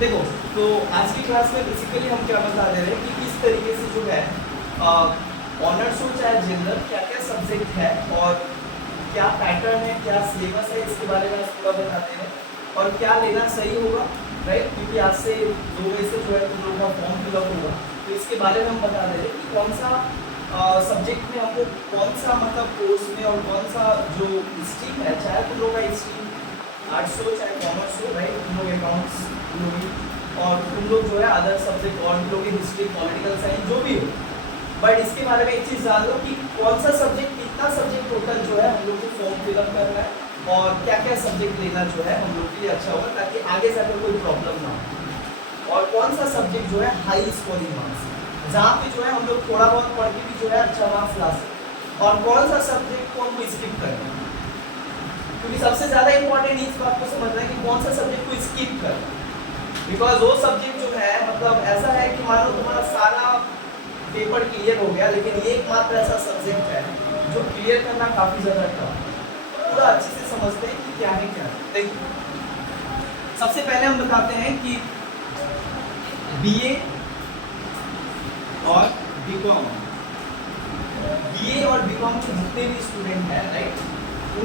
देखो, तो आज की क्लास में बेसिकली हम क्या बता दे रहे हैं कि किस तरीके से जो है ऑनर्स हो चाहे जनरल, क्या क्या सब्जेक्ट है और क्या पैटर्न है, क्या सिलेबस है, इसके बारे में आज पूरा बताते हैं और क्या लेना सही होगा, राइट। क्योंकि आज से 2 बजे से जो है तुम लोगों का फॉर्म फिलअप होगा, तो इसके बारे में हम बता दे रहे हैं कि कौन सा सब्जेक्ट में हमको कौन सा मतलब कोर्स में और कौन सा जो स्ट्रीम है, चाहे तुम लोग का स्ट्रीम आर्ट्स हो चाहे कॉमर्स हो, राइट, तुम लोग अकाउंट्स और तुम लोग जो है अदर सब्जेक्ट और तुम लोग हिस्ट्री पॉलिटिकल साइंस जो भी हो, बट इसके बारे में एक चीज़ जान लो कि कौन सा सब्जेक्ट, कितना सब्जेक्ट टोटल जो है हम लोग को फॉर्म फिलअप करना है और क्या क्या सब्जेक्ट लेना जो है हम लोग के लिए अच्छा होगा ताकि आगे जाकर कोई प्रॉब्लम ना हो। और कौन सा सब्जेक्ट जो है हाई स्कोरिंग मार्क्स, जहाँ पे जो है हम लोग थोड़ा बहुत पढ़ के भी जो है अच्छा मार्क्स ला सकते, और कौन सा सब्जेक्ट को हमको स्किप करना है, क्योंकि सबसे ज़्यादा इंपॉर्टेंट इस बात को समझना है कि कौन सा सब्जेक्ट को स्किप करना है। बिकॉज वो सब्जेक्ट जो है मतलब ऐसा है कि मानो तुम्हारा सारा पेपर क्लियर हो गया, लेकिन ये एकमात्र ऐसा सब्जेक्ट है जो क्लियर करना काफ़ी ज़्यादा टफ है। पूरा अच्छे से समझते हैं कि क्या है क्या है। देखिए, सबसे पहले हम बताते हैं कि बीए और बीकॉम, बीए और बीकॉम के जितने भी स्टूडेंट हैं, राइट,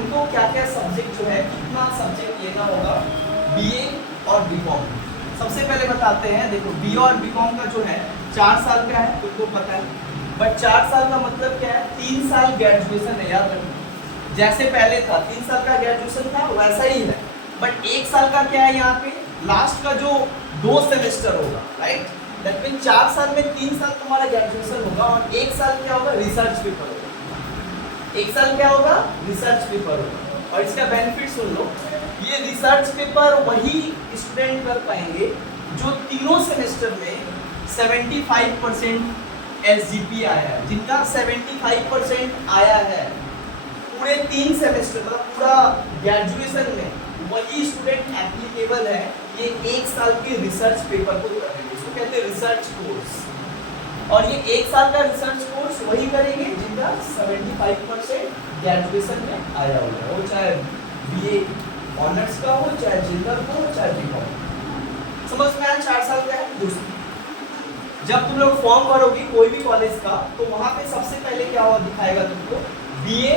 उनको क्या क्या सब्जेक्ट जो है, कितना सब्जेक्ट लेना होगा बीए और बीकॉम। सबसे पहले बताते हैं, देखो बीए और बीकॉम का जो है 4 साल का है, तुमको पता है, बट 4 साल का मतलब क्या है, 3 साल ग्रेजुएशन है, याद रखना। जैसे पहले था 3 साल का ग्रेजुएशन था वैसा ही है, बट 1 साल का क्या है, यहाँ पे लास्ट का जो 2 सेमेस्टर होगा, राइट, दैट मीन 4 साल में 3 साल तुम्हारा ग्रेजुएशन होगा और 1 साल क्या होगा, रिसर्च पेपर होगा। 1 साल क्या होगा, रिसर्च पेपर होगा। और इसका बेनिफिट सुन लो, ये रिसर्च पेपर वही स्टूडेंट कर पाएंगे जो तीनों सेमेस्टर में 75% SGP आया है, जिनका 75% आया है पूरे 3 सेमेस्टर मतलब पूरा ग्रेजुएशन में, वही स्टूडेंट एप्लीकेबल है ये 1 साल के रिसर्च पेपर को करने के, इसको कहते हैं रिसर्च कोर्स। और ये 1 साल का रिसर्च कोर्स वही करेंगे जिनका 75% ग्रेजुएशन में आया हुआ है, वो चाहे बीए ऑनर्स का हो चाहे जनरल हो चाहे बीकॉम। समझ में आया? 4 साल का है। दूसरी, जब तुम लोग फॉर्म भरोगे कोई भी कॉलेज का, तो वहां पे सबसे पहले क्या हुआ दिखाएगा तुमको, BA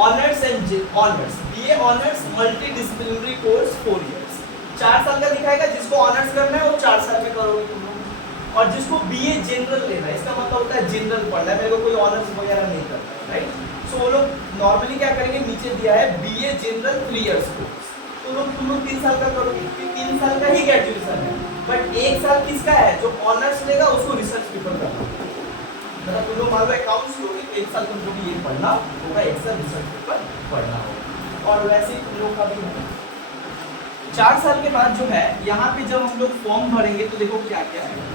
honours and honours, BA honours multi disciplinary course 4 years, 4 साल का दिखाएगा। जिसको ऑनर्स करना है वो 4 साल में करोगे तुम लोग, और जिसको बीए जनरल लेना है, इसका मतलब होता है जनरल पढ़ना है, मेरे को कोई ऑनर्स वगैरह नहीं करना है, राइट। सो वो लोग नॉर्मली क्या करेंगे, नीचे दिया है बीए जनरल 3 इयर्स कोर्स, तो तुम लोग 3 साल का करोगे, 3 साल का ही ग्रेजुएशन है, बट 1 साल किसका है, जो ऑनर्स लेगा उसको रिसर्च पेपर करना। मतलब तुम लोग मान लो अकाउंट्स लोगे, 1 साल तुमको भी ये पढ़ना होगा, 1 साल रिसर्च पेपर पढ़ना होगा, और वैसे ही तुम लोग का भी होगा। 4 साल के बाद जो है, यहाँ पे जब हम लोग फॉर्म भरेंगे तो देखो क्या क्या है।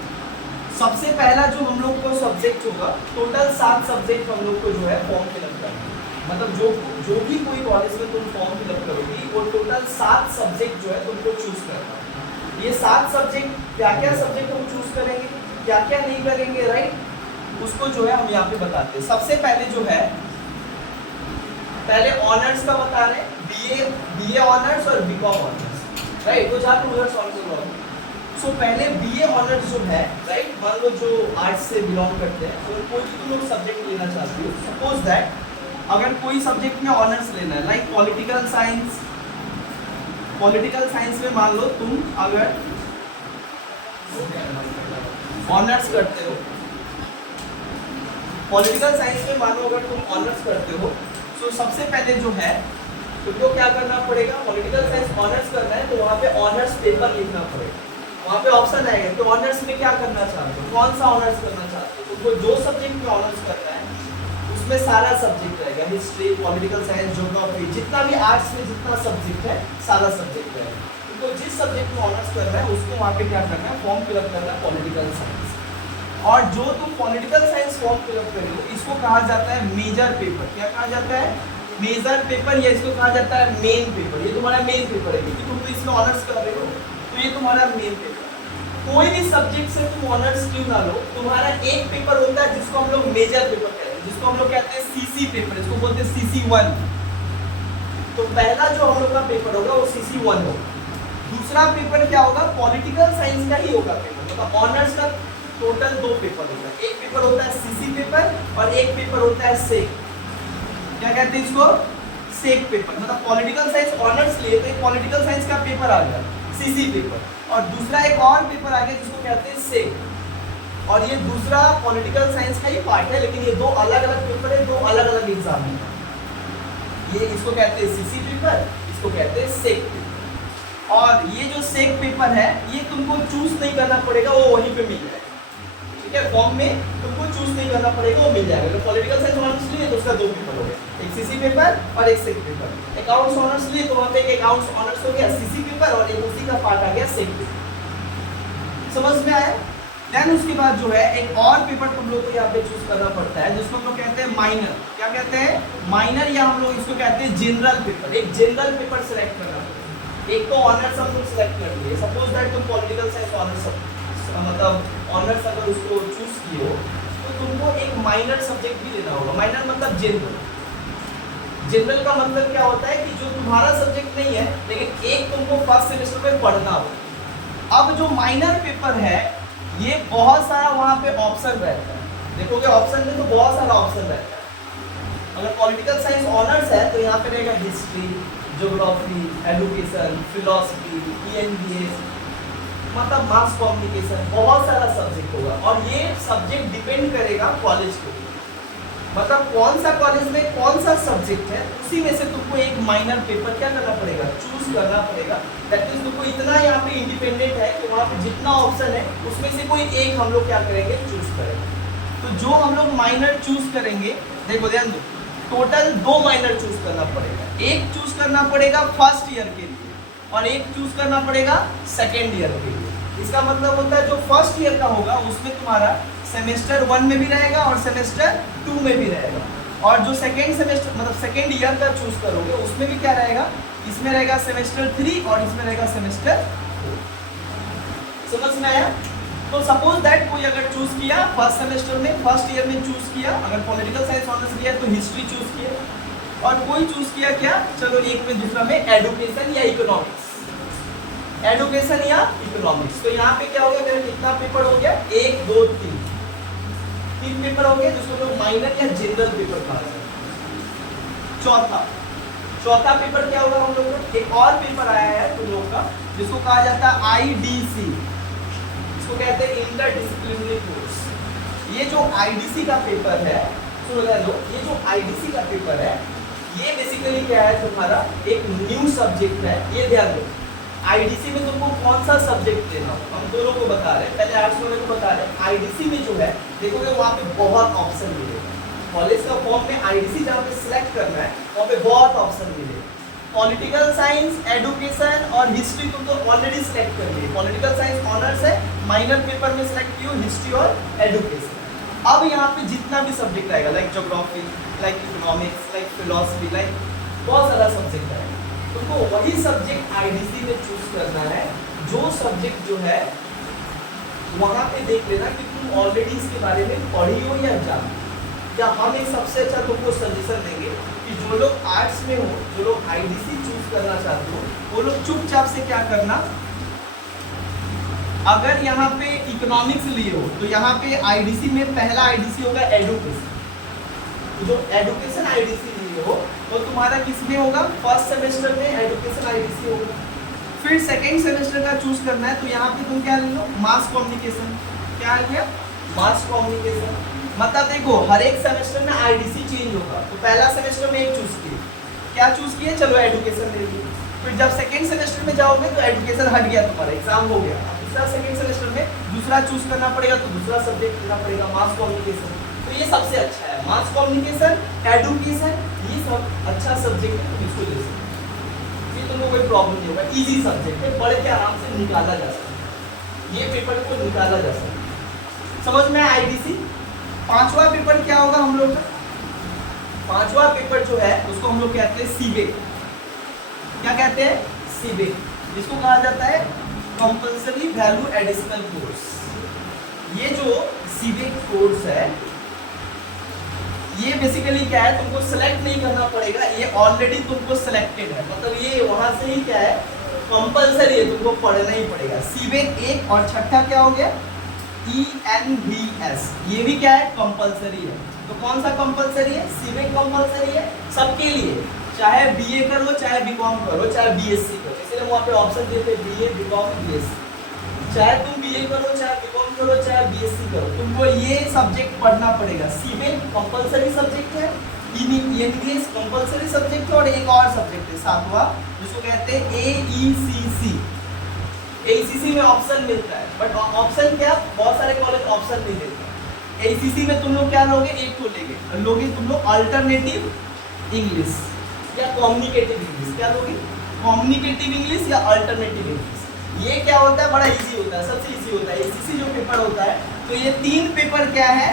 सबसे पहला जो हम लोग को सब्जेक्ट होगा, टोटल 7 सब्जेक्ट हम लोग को जो है फॉर्म फिलअप करना है। मतलब जो भी कोई कॉलेज में तुम फॉर्म फिलअप करोगी, वो टोटल 7 सब्जेक्ट जो है तुमको चूज करना है। ये 7 सब्जेक्ट, क्या क्या सब्जेक्ट हम चूज करेंगे, क्या क्या नहीं करेंगे, राइट, उसको जो है हम यहाँ पे बताते हैं। सबसे पहले जो है, पहले ऑनर्स का बता रहे हैं, बीए ऑनर्स और बीकॉम ऑनर्स, राइट, तो जहाँ तुम सॉल्व करो। सो पहले बीए ऑनर्स जो है, राइट, मान लो जो आर्ट्स से बिलोंग करते हैं, तो कोई भी तुम लोग सब्जेक्ट लेना चाहते हो, सपोज दैट अगर कोई सब्जेक्ट में ऑनर्स लेना है, like political science, political science में मान लो तुम अगर ऑनर्स करते हो, पॉलिटिकल साइंस में मानो अगर तुम ऑनर्स करते हो, तो सबसे पहले जो है तुमको क्या करना पड़ेगा, पॉलिटिकल साइंस ऑनर्स करना है तो वहाँ पे ऑनर्स पेपर लिखना पड़ेगा। वहाँ पे ऑप्शन आएगा तो ऑनर्स में क्या करना चाहते हो, कौन सा ऑनर्स करना चाहते हो, तुमको जो सब्जेक्ट में ऑनर्स करना है उसमें सारा सब्जेक्ट रहेगा, हिस्ट्री, पॉलिटिकल साइंस, ज्योग्राफी, जितना भी आर्ट्स में जितना सब्जेक्ट है सारा सब्जेक्ट है। तो जिस सब्जेक्ट में ऑनर्स करना है उसको वहाँ पे क्या करना है, फॉर्म फिलअप करना है पॉलिटिकल साइंस। और जो तुम पॉलिटिकल साइंस फॉर्म फिलअप करोगे, इसको कहा जाता है मेजर पेपर। क्या कहा जाता है, मेजर पेपर, या इसको कहा जाता है मेन पेपर। ये तुम्हारा मेन पेपर है, क्योंकि तुम तो इसमें ऑनर्स कर रहे हो, तो ये तुम्हारा मेन पेपर। कोई भी सब्जेक्ट से तुम ऑनर्स क्यों ना लो, तुम्हारा एक पेपर होता है जिसको हम लोग मेजर पेपर कहते हैं, जिसको हम लोग कहते हैं सीसी पेपर, इसको बोलते हैं CC1। तो पहला जो हम लोग का पेपर होगा वो CC1 होगा। दूसरा पेपर क्या होगा, पॉलिटिकल साइंस का ही होगा पेपर, मतलब ऑनर्स का टोटल 2 पेपर होता है। एक पेपर होता है सीसी पेपर और एक पेपर होता है सेक। क्या कहते हैं इसको, सेक पेपर। मतलब पॉलिटिकल साइंस ऑनर्स लिए तो एक पॉलिटिकल साइंस का पेपर आ गया सीसी पेपर, और दूसरा एक और पेपर आ गया जिसको कहते हैं सेक। और ये दूसरा पॉलिटिकल साइंस का ही पार्ट है, लेकिन ये 2 अलग अलग पेपर है, 2 अलग अलग एग्जाम है। ये इसको कहते हैं सीसी पेपर, इसको कहते हैं सेक पेपर। और ये जो सेक पेपर है ये तुमको चूज नहीं करना पड़ेगा, वो वहीं पे मिल जाएगा, ठीक है। फॉर्म में तुमको चूज नहीं करना पड़ेगा, वो मिल जाएगा। तो पॉलिटिकल साइंस ऑनर्स लिए तो उसका 2 पेपर हो गए, एक सीसी पेपर और एक सेक पेपर। अकाउंट्स ऑनर्स लिए तो वहाँ पे एक अकाउंट्स ऑनर्स हो गया सीसी पेपर, और एक उसी का पार्ट आ गया सेक पेपर। समझ में आया। देन उसके बाद जो है एक और पेपर तुम लोग को यहाँ पे चूज करना पड़ता है, जिसको हम लोग कहते हैं माइनर। क्या कहते हैं, माइनर, या हम लोग इसको कहते हैं जनरल पेपर। एक जनरल पेपर सिलेक्ट करना पड़ता है। एक तो ऑनर्स हम लोग सिलेक्ट कर लिए, सपोज दैट तुम पॉलिटिकल साइंस ऑनर्स, मतलब ऑनर्स अगर उसको चूज किए हो तो तुमको एक माइनर सब्जेक्ट भी लेना होगा। माइनर मतलब जनरल। जनरल का मतलब क्या होता है कि जो तुम्हारा सब्जेक्ट नहीं है, लेकिन एक तुमको फर्स्ट सेमेस्टर में पढ़ना होगा। अब जो माइनर पेपर है ये बहुत सारा वहाँ पे ऑप्शन रहता है। देखोगे ऑप्शन में तो बहुत सारा ऑप्शन रहता है। अगर पॉलिटिकल साइंस ऑनर्स है तो यहाँ पे रहेगा हिस्ट्री, ज्योग्राफी, एडुकेशन, फिलॉसफी, ईएनवीएस, मतलब मास कम्युनिकेशन, बहुत सारा सब्जेक्ट होगा। और ये सब्जेक्ट डिपेंड करेगा कॉलेज के ऊपर, मतलब कौन सा कॉलेज में कौन सा सब्जेक्ट है, उसी में से तुमको एक माइनर पेपर क्या करना पड़ेगा, चूज करना पड़ेगा। दैट मींस तुमको इतना यहाँ पे इंडिपेंडेंट है कि वहाँ पे जितना ऑप्शन है उसमें से कोई एक हम लोग क्या करेंगे, चूज करेंगे। तो जो हम लोग माइनर चूज करेंगे, देखो ध्यान दो, टोटल 2 माइनर चूज करना पड़ेगा। एक चूज करना पड़ेगा फर्स्ट ईयर के लिए और एक चूज करना पड़ेगा सेकेंड ईयर के लिए। इसका मतलब होता है जो फर्स्ट ईयर का होगा उसमें तुम्हारा सेमेस्टर 1 में भी रहेगा और सेमेस्टर 2 में भी रहेगा, और जो सेकेंड सेमेस्टर मतलब सेकेंड ईयर का चूज करोगे उसमें भी क्या रहेगा, इसमें रहेगा सेमेस्टर 3 और इसमें रहेगा सेमेस्टर 4। समझ में आया। तो सपोज दैट कोई अगर चूज किया फर्स्ट सेमेस्टर में, फर्स्ट ईयर में चूज किया, अगर पॉलिटिकल साइंस ऑनर्स लिया तो हिस्ट्री चूज किया, और कोई चूज किया क्या, चलो एक में दूसरा में एडुकेशन या इकोनॉमिक्स, एडुकेशन या इकोनॉमिक्स। तो यहाँ पे क्या हो गया, मेरा कितना पेपर हो गया, 1 2 3 पेपर हो गए, जिसको लोग माइनर या जनरल पेपर कहा जाता है। चौथा पेपर क्या होगा, हम लोग को एक और पेपर आया है तुम लोग का, जिसको कहा जाता है आईडीसी, इसको कहते हैं इंटरडिसिप्लिनरी कोर्स। ये जो आईडीसी का पेपर है, सुन लो, ये जो आईडीसी का पेपर है ये बेसिकली क्या है, तुम्हारा एक न्यू सब्जेक्ट है। ये ध्यान दो, आईडीसी में तुमको कौन सा सब्जेक्ट लेना हो, हम दोनों को बता रहे हैं, पहले आर्ट्स वाले को बता रहे हैं। आईडीसी में जो है देखोगे वहाँ पे बहुत ऑप्शन मिलेगा। कॉलेज का फॉर्म में आईडीसी जहाँ पे सिलेक्ट करना है वहाँ पे बहुत ऑप्शन मिलेगा। पॉलिटिकल साइंस, एडुकेशन और हिस्ट्री तुम तो ऑलरेडी सिलेक्ट कर लिए। पॉलिटिकल साइंस ऑनर्स है, माइनर पेपर में सिलेक्ट किया हिस्ट्री और एडुकेशन। अब यहाँ पे जितना भी सब्जेक्ट आएगा, like geography, like economics, like philosophy, like बहुत सारा सब्जेक्ट आएगा, तुमको वही सब्जेक्ट आईडीसी में चूज करना है। जो सब्जेक्ट जो है वहाँ पे देख लेना कि तुम ऑलरेडी इसके बारे में पढ़ी हो या जानो। क्या हम एक सबसे अच्छा तुमको सजेशन देंगे कि जो लोग आर्ट्स में हो, जो लोग आईडीसी चूज करना चाहते हो, वो लोग चुपचाप से क्या करना, अगर यहाँ पे इकोनॉमिक्स लिए हो तो यहाँ पे आईडीसी में पहला आईडीसी होगा एडुकेशन। तो जो एडुकेशन आईडीसी लिए हो तो तुम्हारा किसमें होगा, फर्स्ट सेमेस्टर में एडुकेशन आईडीसी होगा। फिर सेकेंड सेमेस्टर का चूज करना है तो यहाँ पे तुम क्या ले लो, मास कम्युनिकेशन। क्या आ गया, मास कम्युनिकेशन। मतलब देखो हर एक सेमेस्टर में आईडीसी चेंज होगा। तो पहला सेमेस्टर में एक चूज किए, क्या चूज किए, चलो एडुकेशन ले लिए। फिर जब सेकेंड सेमेस्टर में जाओगे तो एडुकेशन हट गया, तुम्हारा एग्जाम हो गया। दूसरा सेकेंड सेमेस्टर में दूसरा चूज करना पड़ेगा, तो दूसरा सब्जेक्ट लेना पड़ेगा, मास कम्युनिकेशन। तो ये सबसे अच्छा है, मास कम्युनिकेशन, एडुकेशन, ये सब अच्छा सब्जेक्ट है, तुम इसको ले सकते हो। ये तुमको कोई प्रॉब्लम नहीं होगा, इजी सब्जेक्ट है, पढ़ के आराम से निकाला जा सकता है, ये पेपर को निकाला जा सकता है। समझ में आईडीसी। पांचवा पेपर क्या होगा हम लोग का, पांचवा पेपर जो है उसको हम लोग कहते हैं सीबेक। क्या कहते हैं, सीबेक, जिसको कहा जाता है कंपल्सरी वैल्यू एडिशनल कोर्स। ये जो सीबेक कोर्स है ये बेसिकली क्या है, तुमको सेलेक्ट नहीं करना पड़ेगा, ये ऑलरेडी तुमको सिलेक्टेड है। मतलब ये वहां से ही क्या है, कंपलसरी है, तुमको पढ़ना ही पड़ेगा। सीबेक एक और छठा क्या हो गया ENVS, ये भी क्या है कंपलसरी है। तो कौन सा कंपलसरी है? सीबेक कंपलसरी है सबके लिए, चाहे बीए करो, चाहे बीकॉम करो, चाहे बीएससी करो। इसलिए वहाँ पे ऑप्शन देते बीए, बीकॉम, बीएससी। चाहे तुम बीए करो, चाहे बीकॉम करो, चाहे बीएससी करो, तुमको ये सब्जेक्ट पढ़ना पड़ेगा। सीबेक कंपलसरी सब्जेक्ट है, ENVS कंपलसरी सब्जेक्ट है, और एक और सब्जेक्ट है सातवां जिसको कहते हैं AECC। AECC में ऑप्शन मिलता है, बट ऑप्शन क्या, बहुत सारे कॉलेज ऑप्शन नहीं देते। AECC में तुम लोग क्या लोगे, एक तो लोगे तुम लोग अल्टरनेटिव इंग्लिश या कम्युनिकेटिव इंग्लिश। क्या लोगे, कम्युनिकेटिव इंग्लिश या अल्टरनेटिव इंग्लिश। ये क्या होता है, बड़ा इजी होता है, सबसे इजी होता है। AECC जो पेपर होता है, तो ये तीन पेपर क्या है,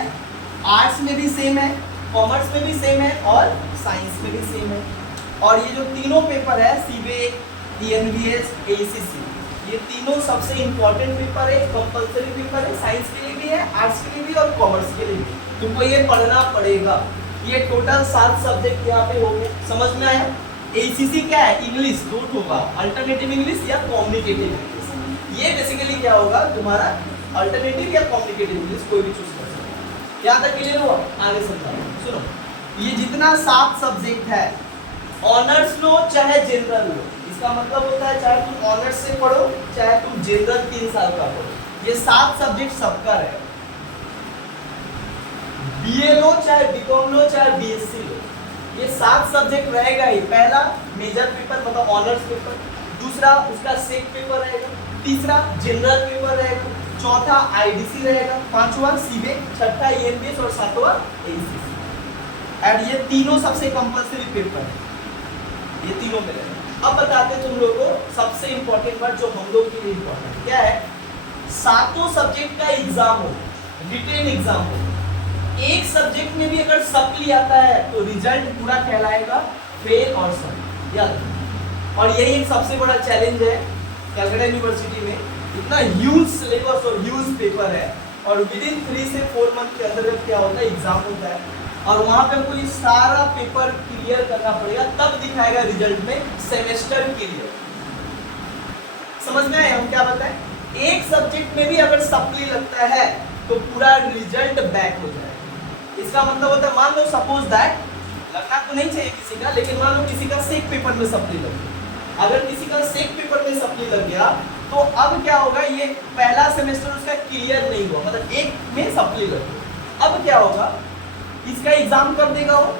आर्ट्स में भी सेम है, कॉमर्स में भी सेम है, और साइंस में भी सेम है। और ये जो तीनों पेपर है, सीबेक, ENVS, AECC, ये तीनों सबसे इंपॉर्टेंट पेपर है, कंपलसरी पेपर है, साइंस के लिए भी है, आर्ट्स के लिए भी और कॉमर्स के लिए भी। तुमको ये पढ़ना पड़ेगा। ये टोटल 7 सब्जेक्ट यहाँ पे हो गए, समझ में आया। AECC क्या है, इंग्लिश रूट होगा, अल्टरनेटिव इंग्लिश या कम्युनिकेटिव इंग्लिश। ये बेसिकली क्या होगा तुम्हारा, अल्टरनेटिव या कम्युनिकेटिव इंग्लिश, कोई भी चूज कर सकते हो। यहाँ तक क्लियर हुआ, आगे समझाओ। सुनो, ये जितना 7 सब्जेक्ट है, ऑनर्स लो चाहे जनरल लो, इसका मतलब होता है चाहे तुम ऑनर्स से पढ़ो, चाहे तुम जनरल 3 साल का पढ़ो, ये 7 सब्जेक्ट सबका है। बीए लो चाहे बीकॉम लो चाहे बीएससी लो, ये 7 सब्जेक्ट रहेगा ही। पहला मेजर पेपर मतलब ऑनर्स पेपर, दूसरा उसका सेक पेपर रहेगा, तीसरा जनरल पेपर रहेगा, चौथा आईडीसी रहेगा, पांचवा सीबेक, छठा ENVS और सातवां AECC। एंड ये तीनों सबसे कंपलसरी पेपर है, ये तीनों में रहेगा। अब बताते हैं तुम लोगों को सबसे इंपॉर्टेंट बात जो हम लोग के लिए इंपॉर्टेंट क्या है। सातों सब्जेक्ट का एग्जाम हो, रिटेन एग्जाम हो, एक सब्जेक्ट में भी अगर सप्ली आता है तो रिजल्ट पूरा कहलाएगा फेल और सब, याद रखना। और यही एक सबसे बड़ा चैलेंज है कलकत्ता यूनिवर्सिटी में, इतना ह्यूज सिलेबस और ह्यूज पेपर है, और विद इन 3 से 4 मंथ के अंदर क्या होता है, एग्जाम होता है, और वहाँ पे हमको ये सारा पेपर क्लियर करना पड़ेगा, तब दिखाएगा रिजल्ट में सेमेस्टर क्लियर। समझ में आया हम क्या बताएं। एक सब्जेक्ट में भी अगर सप्ली लगता है तो पूरा रिजल्ट बैक हो जाएगा। इसका मतलब होता है, मान लो सपोज दैट, लगना तो नहीं चाहिए किसी का, लेकिन मान लो किसी का सेक पेपर में सप्ली लग गया। अगर किसी का सेक पेपर में सप्ली लग गया तो अब क्या होगा, ये पहला सेमेस्टर उसका क्लियर नहीं हुआ, मतलब एक में सप्ली लग गई। अब क्या होगा, इसका एग्जाम कब देगा वो,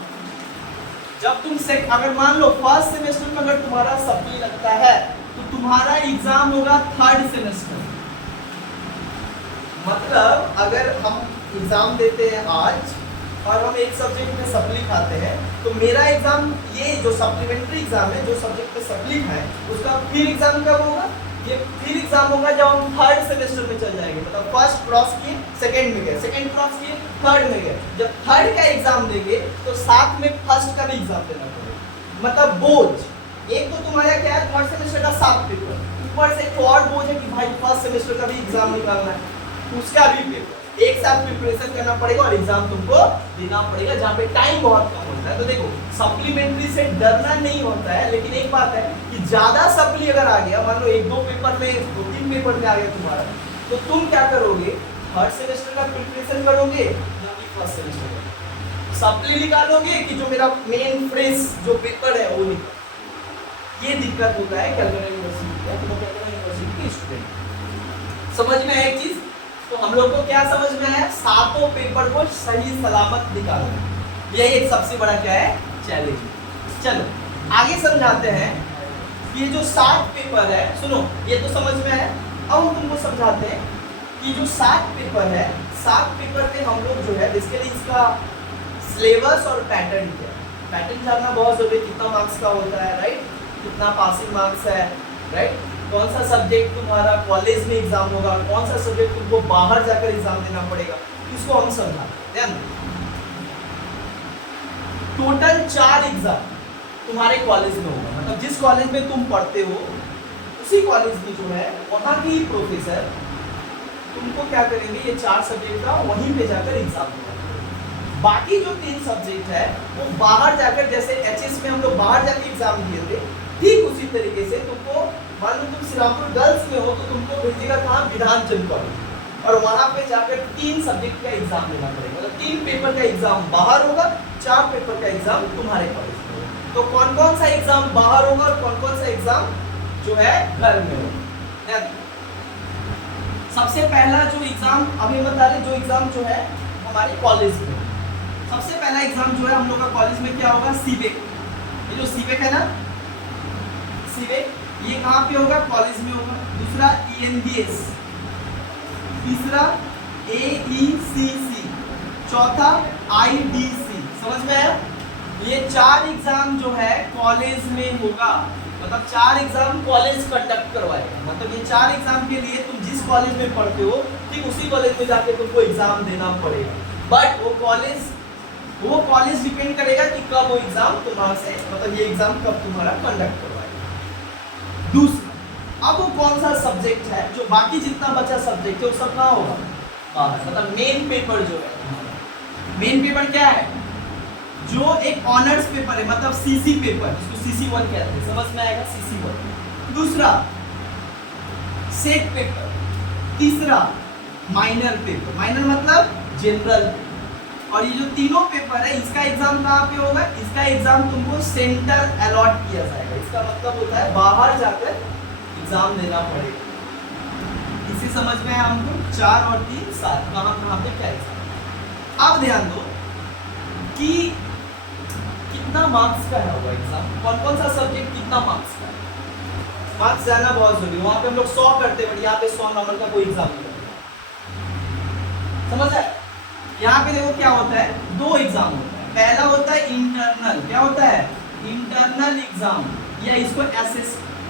जब तुम अगर मान लो फर्स्ट सेमेस्टर में अगर तुम्हारा सप्ली लगता है तो तुम्हारा एग्जाम होगा 3rd सेमेस्टर। मतलब अगर हम एग्जाम देते हैं आज और हम एक सब्जेक्ट में सप्ली खाते हैं, तो मेरा एग्जाम, ये जो सप्लीमेंट्री एग्जाम है, जो सब्जेक्ट में सप्ली है, उसका फिर एग्जाम कब होगा, ये फिर एग्जाम होगा जब हम 3rd सेमेस्टर में चल जाएंगे। मतलब फर्स्ट क्रॉस किए, सेकंड में गए, सेकंड क्रॉस किए, 3rd में गए। जब 3rd का एग्जाम देंगे तो साथ में फर्स्ट का भी एग्जाम देना पड़ेगा। मतलब बोझ, एक तो तुम्हारा क्या है, 3rd सेमेस्टर का 7 पेपर, ऊपर से एक और बोझ है कि भाई फर्स्ट सेमेस्टर का भी एग्जाम निकालना है, उसका भी पेपर, एक साथ प्रिपरेशन करना पड़ेगा और एग्जाम तुमको देना पड़ेगा, जहाँ पे टाइम बहुत कम होता है। तो देखो, सप्लीमेंट्री से डरना नहीं होता है, लेकिन एक बात है कि ज्यादा सप्ली अगर आ गया, मान लो 1-2 पेपर में, 2-3 पेपर में आ गया तुम्हारा, तो तुम क्या करोगे, 3rd सेमेस्टर का प्रिपरेशन करोगे या फिर फर्स्ट सेमेस्टर का सप्ली निकालोगे, कि जो मेरा मेन फ्रेश जो पेपर है वो निकाल। ये दिक्कत होता है कलकत्ता यूनिवर्सिटी के स्टूडेंट। समझ में है एक चीज, तो हम लोग को क्या समझ में आया, सातों पेपर को सही सलामत निकालना, यही एक सबसे बड़ा क्या है, चैलेंज। चलो आगे समझाते हैं। ये जो 7 पेपर है, सुनो ये तो समझ में आया। अब हम तुमको समझाते हैं कि जो 7 पेपर है, 7 पेपर में हम लोग जो है बेसिकली इसका सिलेबस और पैटर्न क्या है, पैटर्न जानना बहुत जरूरी है। कितना मार्क्स का होता है, राइट, कितना पासिंग मार्क्स है, राइट, कौन सा सब्जेक्ट तुम्हारा कॉलेज में एग्जाम होगा, कौन सा सब्जेक्ट तुमको बाहर जाकर एग्जाम देना पड़ेगा, इसको हम समझा। ध्यान, टोटल 4 एग्जाम तुम्हारे कॉलेज में होगा, मतलब जिस कॉलेज में तुम पढ़ते हो उसी कॉलेज में जो है वहाँ के ही प्रोफेसर तुमको क्या करेंगे, ये 4 सब्जेक्ट का वहीं पे जाकर एग्जाम होगा। बाकी जो 3 सब्जेक्ट है वो बाहर जाकर, जैसे एचएस में हम लोग बाहर जाकर एग्जाम दिए थे, ठीक उसी तरीके से तुमको मान लो तुम श्रीरामपुर गर्ल्स में हो तो तुमको भेजेगा कहाँ, विधानचंद कॉलेज, और वहां पे जाकर 3 सब्जेक्ट का एग्जाम देना पड़ेगा, मतलब 3 पेपर का एग्जाम बाहर होगा, 4 पेपर का एग्जाम तुम्हारे कॉलेज में होगा। तो कौन कौन सा एग्जाम बाहर होगा और कौन कौन सा एग्जाम जो है घर में होगा। सबसे पहला जो एग्जाम अभी बता रहे, जो एग्जाम जो है हमारे कॉलेज में, सबसे पहला एग्जाम जो है हम लोग का कॉलेज में क्या होगा, सीबेक। ये जो सीबेक है ना, सीबेक ये कहाँ पे होगा, कॉलेज में होगा। दूसरा ENVS, तीसरा AECC, चौथा IDC। समझ में आया? ये 4 एग्जाम जो है कॉलेज में होगा, मतलब 4 एग्जाम कॉलेज कंडक्ट करवाएगा। मतलब ये 4 एग्जाम के लिए तुम जिस कॉलेज में पढ़ते हो ठीक उसी कॉलेज में जाके तुमको एग्जाम देना पड़ेगा, बट वो कॉलेज डिपेंड करेगा कि कब वो एग्जाम तुम्हारा से, मतलब ये एग्जाम कब तुम्हारा कंडक्ट करवाएगा। दूसरा, अब वो कौन सा सब्जेक्ट है, जो बाकी जितना बचा सब्जेक्ट है वो सब कहाँ होगा, बाहर। मतलब मेन पेपर जो है, मेन पेपर क्या है, जो एक ऑनर्स पेपर है, मतलब CC पेपर, जिसको CC1 कहते हैं, समझ में आएगा, CC1। दूसरा सेट पेपर, तीसरा माइनर पेपर, माइनर मतलब जनरल। और ये जो तीनों पेपर है इसका एग्जाम कहाँ पे होगा, इसका एग्जाम तुमको सेंटर अलॉट किया जाएगा। इसका मतलब होता है बाहर जाकर एग्जाम देना पड़ेगा। इसी समझ में आया हमको, 4 और 3 7 कहाँ पे क्या एग्जाम। अब ध्यान दो कि कितना मार्क्स का है वो एग्जाम, कौन कौन सा सब्जेक्ट कितना मार्क्स का है। मार्क्स जाना बहुत जरूरी है, वहाँ पे हम लोग 100 करते हैं, बट यहाँ पे 100 नंबर का कोई एग्जाम नहीं होता। समझ आए? यहाँ पे देखो क्या होता है, 2 एग्जाम होता है। पहला होता है इंटरनल, क्या होता है, इंटरनल एग्जाम, या इसको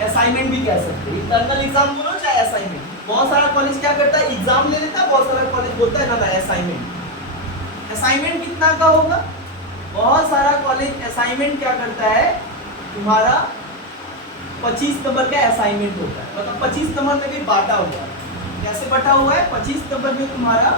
असाइनमेंट भी कह सकते हैं। इंटरनल एग्जाम बोलो चाहे असाइनमेंट। बहुत सारा कॉलेज क्या करता है, एग्जाम ले लेता है, बहुत सारा कॉलेज बोलता है ना असाइनमेंट। असाइनमेंट कितना का होगा, बहुत सारा कॉलेज असाइनमेंट क्या करता है, तुम्हारा 25 नंबर का असाइनमेंट होता है, मतलब 25 नंबर में भी बांटा हुआ है। कैसे बांटा हुआ है, 25 नंबर में तुम्हारा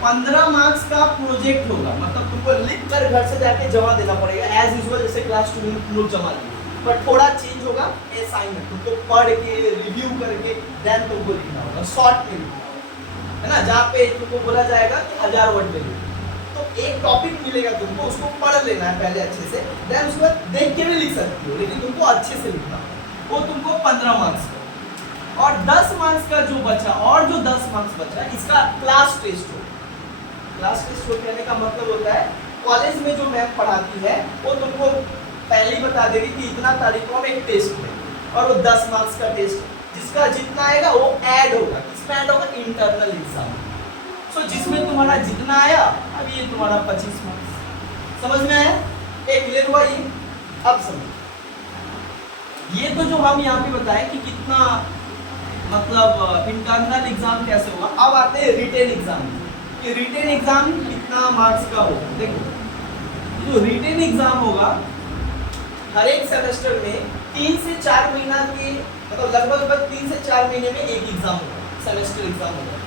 15 मार्क्स का प्रोजेक्ट होगा, मतलब तुमको लिख कर घर से जाके जमा देना पड़ेगा एज यूजुअल, जैसे क्लास 2 में तुम लोग जमा दिए, बट थोड़ा चेंज होगा। असाइनमेंट तुमको पढ़ के रिव्यू करके देन तुमको लिखना होगा, शॉर्ट में लिखना होगा, है ना, जहाँ पे तुमको बोला जाएगा कि 1000 वर्ड में लिखो। तो एक टॉपिक मिलेगा तुमको, उसको पढ़ लेना है पहले अच्छे से, देन उसके बाद देख के भी लिख सकती हो, लेकिन तुमको अच्छे से लिखना है। वो तुमको 15 मार्क्स का, और 10 मार्क्स का जो बचा, और जो 10 मार्क्स बचा इसका क्लास टेस्ट हो। क्लास टेस्ट हो कहने का मतलब होता है कॉलेज में जो मैम पढ़ाती है वो तुमको पहले ही बता देगी कि इतना तारीख को हम एक टेस्ट है, और वो 10 मार्क्स का टेस्ट है, जिसका जितना आएगा वो ऐड होगा। किसमें ऐड होगा, इंटरनल एग्जाम। सो जिसमें तुम्हारा जितना आया, अब ये तुम्हारा 25 मार्क्स। समझ में आया, एक क्लियर हुआ ये। अब समझ, ये तो जो हम यहाँ पे बताए कि कितना मतलब इंटरनल एग्जाम कैसे होगा। अब आते हैं रिटेन एग्जाम, कि रिटेन एग्जाम कितना मार्क्स का होगा। देखो जो रिटेन एग्जाम होगा हर एक सेमेस्टर में 3 से 4 महीना के, मतलब लगभग 3 से 4 महीने में एक एग्जाम होगा, सेमेस्टर एग्जाम होगा।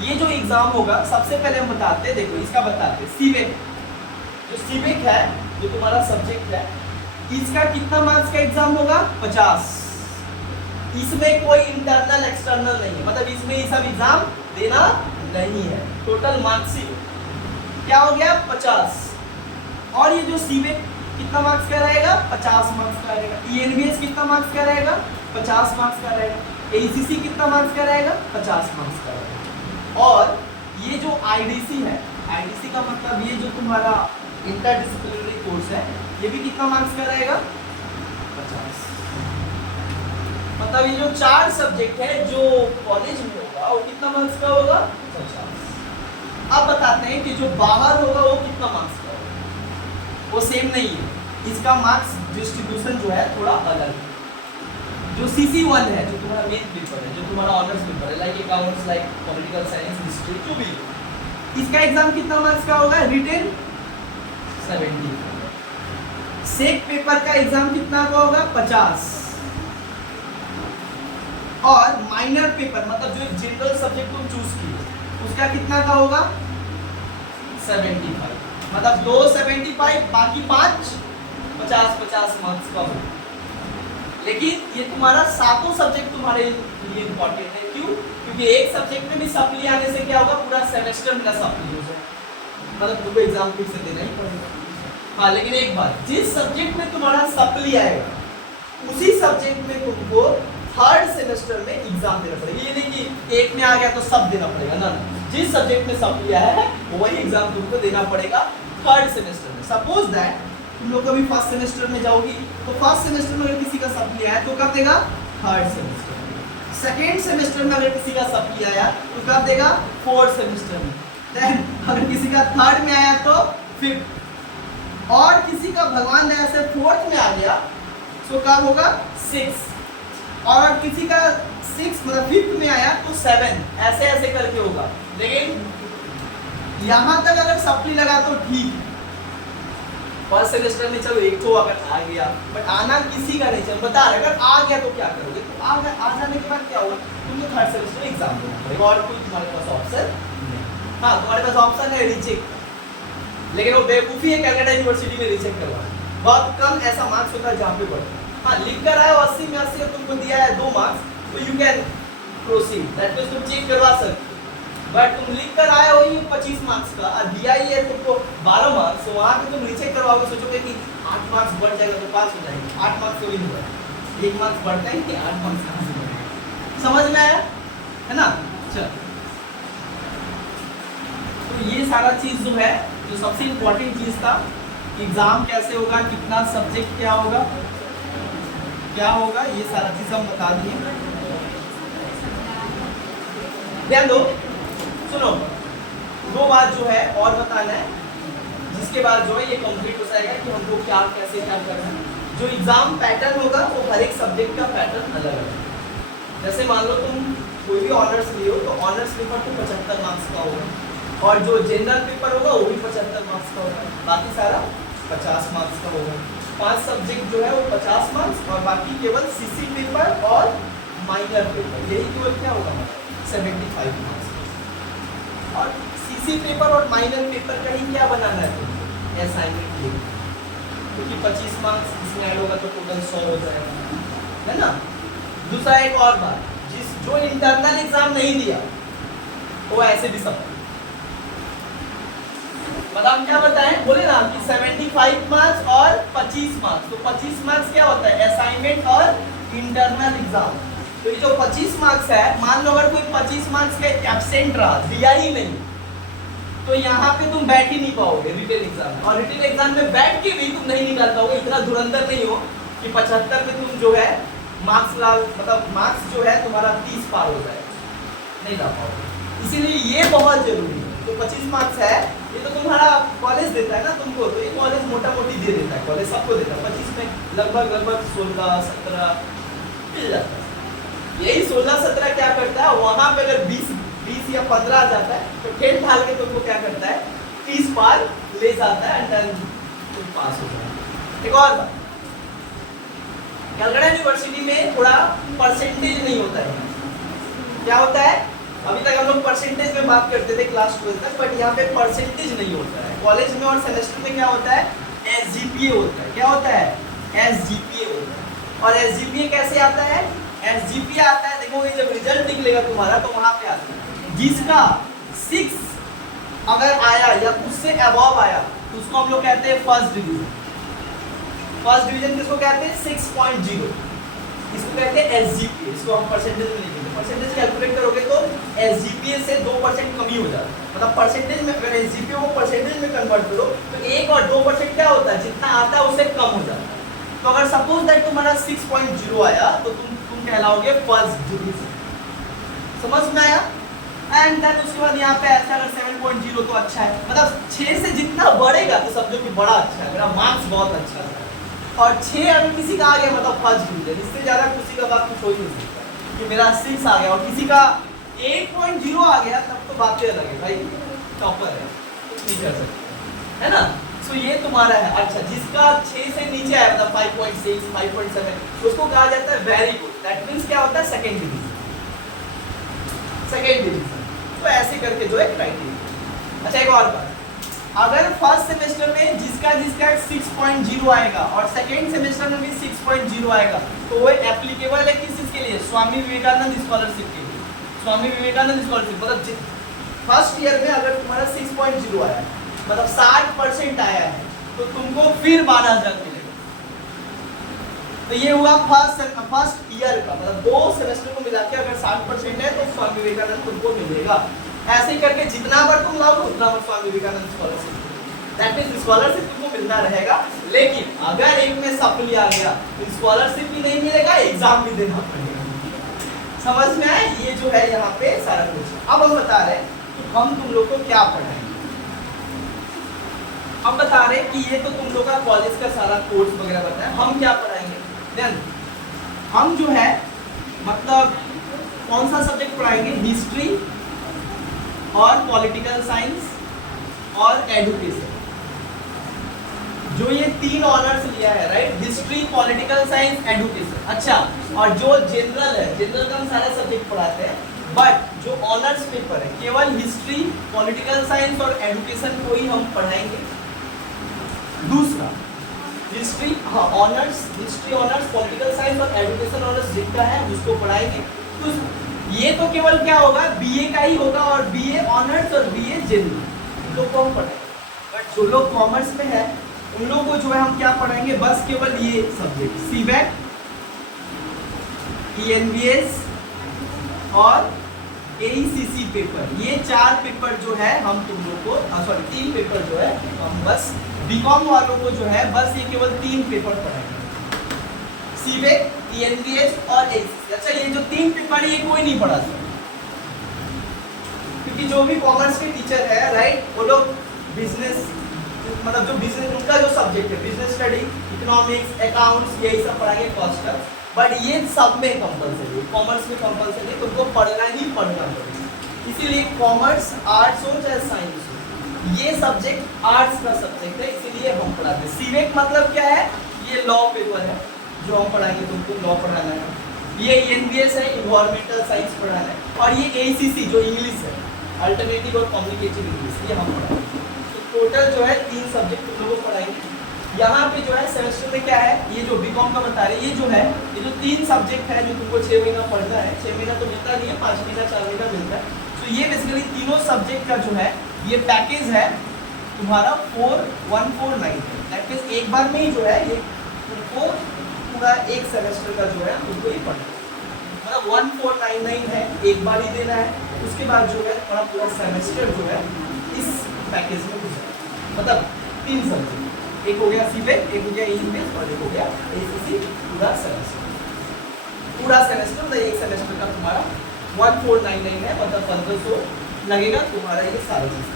ये जो एग्जाम होगा सबसे पहले हम बताते हैं, देखो इसका बताते हैं सीबेक। जो सीबेक है, जो तुम्हारा सब्जेक्ट है, इसका कितना मार्क्स का एग्जाम होगा, 50। इसमें कोई इंटरनल एक्सटर्नल नहीं है, मतलब इसमें ये सब एग्जाम देना नहीं है, टोटल मार्क्स ही क्या हो गया, 50। और ये जो सीबेक कितना मार्क्स का रहेगा, 50 मार्क्स का रहेगा। ENVS कितना मार्क्स का रहेगा, 50 मार्क्स का रहेगा। ACC कितना मार्क्स का रहेगा, 50 मार्क्स का रहेगा। और ये जो IDC है, IDC का मतलब ये जो तुम्हारा इंटरडिसिप्लिनरी कोर्स है, ये भी कितना मार्क्स का रहेगा, 50। मतलब ये जो 4 सब्जेक्ट है जो कॉलेज में होगा वो कितना मार्क्स का होगा, 50। अब बताते हैं कि जो बाहर होगा वो कितना मार्क्स का होगा। वो सेम नहीं है, इसका मार्क्स डिस्ट्रीब्यूशन जो है थोड़ा अलग है। जो CC1 है, जो तुम्हारा मेन पेपर है, जो तुम्हारा ऑनर्स पेपर है, like accounts, like political science, history, जो भी, इसका एग्जाम कितना मार्क्स का होगा, रिटेन 70। सेक पेपर का एग्जाम कितना का होगा, 50। और माइनर पेपर मतलब जो जनरल सब्जेक्ट तुम चूज किए उसका कितना का होगा, 75। मतलब 2 75, बाकी 5 50 मार्क्स का होगा। लेकिन ये तुम्हारा सातों सब्जेक्ट तुम्हारे लिए इंपॉर्टेंट है। क्यों? क्योंकि एक सब्जेक्ट में भी सप्ली आने से क्या होगा, पूरा सेमेस्टर मेरा सप्ली हो जाएगा, मतलब तुमको एग्जाम फिर से देना ही पड़ेगा। हाँ, लेकिन एक बात, जिस सब्जेक्ट में तुम्हारा सप्ली आएगा उसी सब्जेक्ट में तुमको थर्ड सेमेस्टर में एग्जाम देना पड़ेगा। ये नहीं कि एक में आ गया तो सब देना पड़ेगा ना, जिस सब्जेक्ट में सप्ली आया है वही एग्जाम तुमको देना पड़ेगा थर्ड सेमेस्टर में। सपोज दैट तुम लोग कभी फर्स्ट सेमेस्टर में जाओगी तो फर्स्ट सेमेस्टर में अगर किसी का सप्ली आया तो कब देगा, थर्ड सेमेस्टर में। सेकेंड सेमेस्टर में अगर किसी का सप्ली आया तो कब देगा, फोर्थ सेमेस्टर में। देन अगर किसी का थर्ड में आया तो फिफ्थ, और किसी का भगवान दया से फोर्थ में आ गया तो कब होगा, सिक्स, और किसी का सिक्स मतलब फिफ्थ में आया तो सेवन, ऐसे ऐसे करके होगा। लेकिन यहाँ तक अगर सप्ली लगा तो ठीक, फर्स्ट सेमेस्टर में चलो एक तो अगर आ गया, बट आना किसी का नहीं चाहिए। बता रहे अगर आ गया तो क्या करोगे, तो आ जाने के बाद क्या होगा, तुमको थर्ड सेमेस्टर एग्जाम देना पड़ेगा और कोई तुम्हारे पास ऑप्शन नहीं। हाँ, तुम्हारे पास ऑप्शन है रिचेक, लेकिन वो बेवकूफ़ी है कलकत्ता यूनिवर्सिटी में रिचेक करवाना, बहुत कम ऐसा मार्क्स होता है जहाँ पे बढ़ता है। हाँ, लिख कर आए 80 में 80 तुमको दिया है 2 मार्क्स तो you can proceed, that means तुम चेक करवा सकते हो। बट तुम लिख कर आए हो ही 25 मार्क्स का और दिया ही है तुमको 12 मार्क्स, तो वहाँ पे तुम रीचेक करवाओगे, सोचोगे कि 8 मार्क्स बढ़ जाएगा तो पास हो जाएंगे। 8 मार्क्स कभी नहीं बढ़ा, 1 मार्क्स बढ़ता है कि 8 मार्क्स कहाँ से बढ़ेगा, समझ में आया है ना। चल, तो ये सारा चीज़ जो है, जो सबसे इम्पोर्टेंट चीज़ था, एग्ज़ाम कैसे होगा, कितना सब्जेक्ट क्या होगा, ये सारा चीज़ हम बता दिए। ध्यान दो, सुनो, 2 बात जो है और बताना है, जिसके बाद जो है ये कंप्लीट हो जाएगा कि हमको क्या कैसे क्या करना है। जो एग्जाम पैटर्न होगा वो हर एक सब्जेक्ट का पैटर्न अलग अलग है। जैसे मान लो तुम कोई भी ऑनर्स लियो तो ऑनर्स पेपर तो 75 मार्क्स का होगा, और जो जनरल पेपर होगा वो भी 75 मार्क्स का होगा, बाकी सारा 50 मार्क्स का होगा। 5 सब्जेक्ट जो है वो 50 मार्क्स, और बाकी केवल सीसी पेपर और माइनर पेपर, यही केवल क्या होगा, 75 मार्क्स। और सीसी पेपर और माइनर पेपर का ही क्या बनाना है तुमको, असाइनमेंट के, क्योंकि 25 मार्क्स इसमें ऐड होगा तो टोटल 100 हो जाएगा, है ना। दूसरा एक और बात, जो इंटरनल एग्जाम नहीं दिया वो ऐसे भी सब, मतलब हम क्या बताएं, बोले ना कि 75 मार्क्स और 25 मार्क्स, तो 25 मार्क्स क्या होता है, असाइनमेंट और इंटरनल एग्जाम। तो ये जो 25 मार्क्स है, मान लो अगर कोई 25 मार्क्स के एब्सेंट रहा, दिया ही नहीं, तो यहाँ पे तुम बैठ ही नहीं पाओगे रिटन एग्जाम में, और रिटन एग्जाम में बैठ के भी तुम नहीं निकाल पाओगे। इतना धुरंधर नहीं हो कि 75 में तुम जो है मार्क्स मतलब मार्क्स जो है तुम्हारा 30 पार हो जाए, नहीं ला पाओगे। इसीलिए ये बहुत जरूरी है। तो 25 मार्क्स है, ये तो तुम्हारा कॉलेज देता है ना तुमको, तो ये कॉलेज मोटा मोटी दे देता है, कॉलेज सबको देता है। 25 में लगभग 16-17 मिल जाता है। यही 16-17 क्या करता है, वहां पे अगर 20 या 15 आ जाता है तो खेल ढाल के तुमको क्या करता है, 30 पार ले जाता है, एंड तुम पास हो जाए। एक और बात, कलकत्ता यूनिवर्सिटी में थोड़ा परसेंटेज नहीं होता है। क्या होता है, अभी तक हम लोग परसेंटेज में बात करते थे क्लास 12 तक, बट यहाँ पे परसेंटेज नहीं होता है। कॉलेज में और सेमेस्टर में क्या होता है, SGPA होता है। क्या होता है, SGPA होता है। और SGPA कैसे आता है, SGPA आता है, देखो ये जब रिजल्ट निकलेगा तुम्हारा तो वहां पे आता है, जिसका 6 अगर आया या उससे अबव आया तो उसको हम लोग कहते हैं फर्स्ट डिवीजन। फर्स्ट डिवीजन किसको कहते हैं, 6.0, इसको कहते हैं SGPA। इसको हम परसेंटेज में लिखेंगे, परसेंटेज कैलकुलेट करोगे तो SGPA से 2% कम ही हो जाता है। मतलब परसेंटेज में अगर SGPA को परसेंटेज में कन्वर्ट करो तो 1 और 2% क्या होता है, जितना आता है उससे कम हो जाता है। तो अगर सपोज दैट तुम्हारा 6.0 आया तो तुम कहलाओगे फर्स्ट डिवीजन। समझ में आया। एंड देन उसके बाद यहाँ पे ऐसा अगर 7.0 तो अच्छा है, मतलब 6 से जितना बढ़ेगा तो समझो कि बड़ा अच्छा है, मेरा मार्क्स बहुत अच्छा है। और 6 अगर किसी का आ गया मतलब फर्स्ट डिवीजन, इससे ज़्यादा किसी का बात कुछ हो ही नहीं सकता कि मेरा 6 आ गया और किसी का 8.0 आ गया, तब तो बातें अलग है भाई, टॉपर है, कुछ नहीं कर सकते, है ना। सो ये तुम्हारा है। अच्छा, जिसका 6 से नीचे आया मतलब 5.6, 5.7, उसको कहा जाता है वेरी गुड। दैट मीन्स क्या होता है, सेकेंड डिवीजन। सेकेंड डिवीजन तो ऐसे करके जो है क्राइटेरिया। अच्छा, एक और बात, अगर फर्स्ट सेमेस्टर में जिसका 6.0 आएगा और सेकेंड सेमेस्टर में भी 6.0 आएगा तो वो एप्लीकेबल है किस चीज के लिए, स्वामी विवेकानंद स्कॉलरशिप के लिए। स्वामी विवेकानंद स्कॉलरशिप मतलब फर्स्ट ईयर में अगर तुम्हारा 6.0 आया है मतलब 60% आया है तो तुमको फिर 12,000 मिलेगा। तो ये हुआ फर्स्ट ईयर का मतलब 2 सेमेस्टर को मिला के अगर 60% है तो स्वामी विवेकानंद तुमको मिलेगा। ऐसे ही करके जितना बार तुम लाओ उतना बार Swami Vivekananda scholarship, that means scholarship तुमको मिलता रहेगा। लेकिन अगर एक में सप्ली आ गया तो स्कॉलरशिप भी नहीं मिलेगा, एग्जाम भी देना पड़ेगा। समझ में आया? ये जो है यहाँ पे सारा कुछ। अब हम बता रहे हैं कि हम तुम लोग को क्या पढ़ाएंगे। हम बता रहे हैं कि ये तो तुम लोग का कॉलेज का सारा कोर्स वगैरह बताया, हम क्या पढ़ाएंगे। देन हम जो है मतलब कौन सा सब्जेक्ट पढ़ाएंगे, हिस्ट्री और पॉलिटिकल साइंस और एजुकेशन। जो ये 3 ऑनर्स लिया है right, history political science education. अच्छा, और जो जनरल है, जनरल का हम सारा सब्जेक्ट पढ़ाते हैं, बट जो ऑनर्स पेपर है केवल हिस्ट्री पॉलिटिकल साइंस और एजुकेशन को ही हम पढ़ाएंगे। दूसरा हिस्ट्री, हाँ honours, history honours, political science और एजुकेशन ऑनर्स जिनका है उसको पढ़ाएंगे। तो ये तो केवल क्या होगा, बीए का ही होगा और बीए ऑनर्स और बीए जनरल इन लोग को हम पढ़ाएंगे। बट जो लोग कॉमर्स में है उन लोगों को जो है हम क्या पढ़ाएंगे, बस केवल ये सब्जेक्ट सीबैक, ईएनवीएस और एईसीसी पेपर, ये 4 पेपर जो है हम तुम लोग को सॉरी 3 पेपर जो है हम बस बीकॉम वालों को जो है बस ये केवल 3 पेपर पढ़ाएंगे, सीबैक, ईएनवीएस और एईसीसी। अच्छा, ये जो 3 पेपर ये कोई नहीं पढ़ा सकता क्योंकि जो भी कॉमर्स के टीचर है राइट, वो लोग बिजनेस मतलब जो बिजनेस उनका जो सब्जेक्ट है बिजनेस स्टडी, इकोनॉमिक्स, अकाउंट्स यही सब पढ़ाएंगे, कॉस्ट का। बट ये सब में कंपलसरी है, कॉमर्स में कंपलसरी है, तुमको पढ़ना ही पढ़ना पड़ेगा। इसीलिए कॉमर्स आर्ट्स हो चाहे साइंस हो, ये सब्जेक्ट आर्ट्स का सब्जेक्ट है, इसीलिए हम पढ़ाते हैं। सीवेक मतलब क्या है, ये लॉ पेपर है जो हम पढ़ाएंगे, तुमको लॉ पढ़ाना है। ये एनबीएस है, इन्वायरमेंटल साइंस पढ़ाना है। और ये एसीसी जो इंग्लिश है, अल्टरनेटिव और कम्युनिकेटिव इंग्लिश, ये हम पढ़ाएंगे। तो टोटल जो है 3 सब्जेक्ट तुम लोगों को पढ़ाएंगे। यहाँ पे जो है सेमेस्टर में क्या है, ये जो बीकॉम का बता रहे हैं, ये जो है ये जो 3 सब्जेक्ट है जो तुमको 6 महीना पढ़ना है, 6 महीना तो मिलता नहीं है, 5 महीना 4 महीना मिलता है। तो ये बेसिकली तीनों सब्जेक्ट का जो है ये पैकेज है तुम्हारा 4149 है। दैट मींस एक बार में ही जो है ये तुमको पूरा एक सेमेस्टर का जो है तुमको ये पढ़ना है, मतलब 1499 है, एक बार ही देना है। उसके बाद जो है तुम्हारा पूरा सेमेस्टर जो है इस पैकेज में घुसा, मतलब 3 सब्जेक्ट, एक हो गया सीबेक, एक हो गया ईएनवीएस और एक हो गया एसीसी। पूरा सेमेस्टर मतलब एक सेमेस्टर का तुम्हारा 1499 है, मतलब 1500 लगेगा तुम्हारा ये सारा चीज।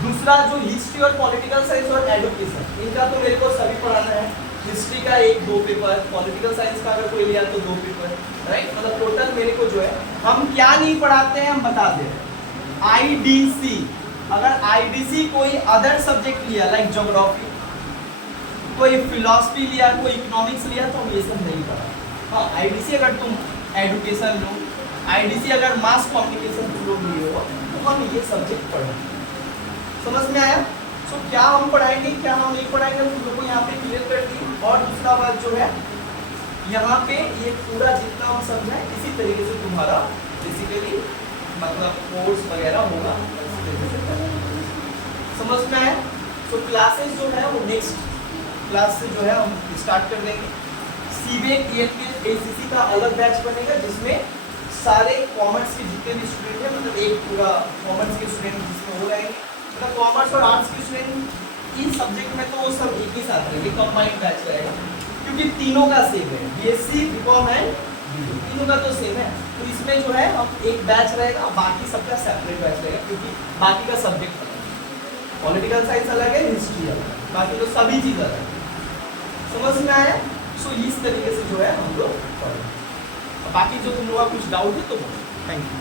दूसरा जो हिस्ट्री और पॉलिटिकल साइंस और एजुकेशन, इनका तो मेरे को सभी पढ़ाना है। हिस्ट्री का 1-2 पेपर, पॉलिटिकल साइंस का अगर कोई लिया तो 2 पेपर, राइट। मतलब टोटल मेरे को जो है हम क्या नहीं पढ़ाते हैं हम बता दे रहे हैं। आईडीसी, अगर आईडीसी कोई अदर सब्जेक्ट लिया लाइक ज्योग्राफी, कोई फिलॉसफी लिया, कोई इकोनॉमिक्स लिया तो हम ये सब नहीं पढ़ा। हाँ, आईडीसी अगर तुम एजुकेशन लो, आईडीसी अगर मास कम्युनिकेशन तुम लोग लिए हो तो हम ये सब्जेक्ट पढ़ेंगे। समझ में आया? सो क्या हम पढ़ाएंगे क्या हम नहीं पढ़ाएंगे तुम लोगों को यहाँ पे क्लियर कर दी। और दूसरा बात जो है यहाँ पे ये पूरा जितना हम समझाएं इसी तरीके से तुम्हारा बेसिकली मतलब कोर्स वगैरह होगा, इसी तरीके से समझ में आया। तो क्लासेस जो है वो नेक्स्ट क्लास से जो है हम स्टार्ट कर देंगे। सीबीएक, ईएनवीएस, एसीसी का अलग बैच बनेगा जिसमें सारे कॉमर्स के जितने भी स्टूडेंट हैं, मतलब एक पूरा कॉमर्स के स्टूडेंट जिसमें हो रहेंगे, मतलब कॉमर्स और आर्ट्स के स्टूडेंट इस सब्जेक्ट में तो वो सब एक ही साथ रहेंगे, कंबाइंड बैच रहेगा क्योंकि तीनों का सेम है, बीएससी, बीकॉम एंड तीनों का तो सेम है। तो इसमें जो है हम एक बैच रहेगा, बाकी सबका सेपरेट बैच रहेगा क्योंकि बाकी का सब्जेक्ट अलग है, पॉलिटिकल साइंस अलग है, हिस्ट्री अलग है, बाकी तो सभी चीज़ अलग है। समझ में आया? सो इस तरीके से जो है हम लोग पढ़ेंगे। बाकी जो तुम लोग का कुछ डाउट है तो थैंक यू।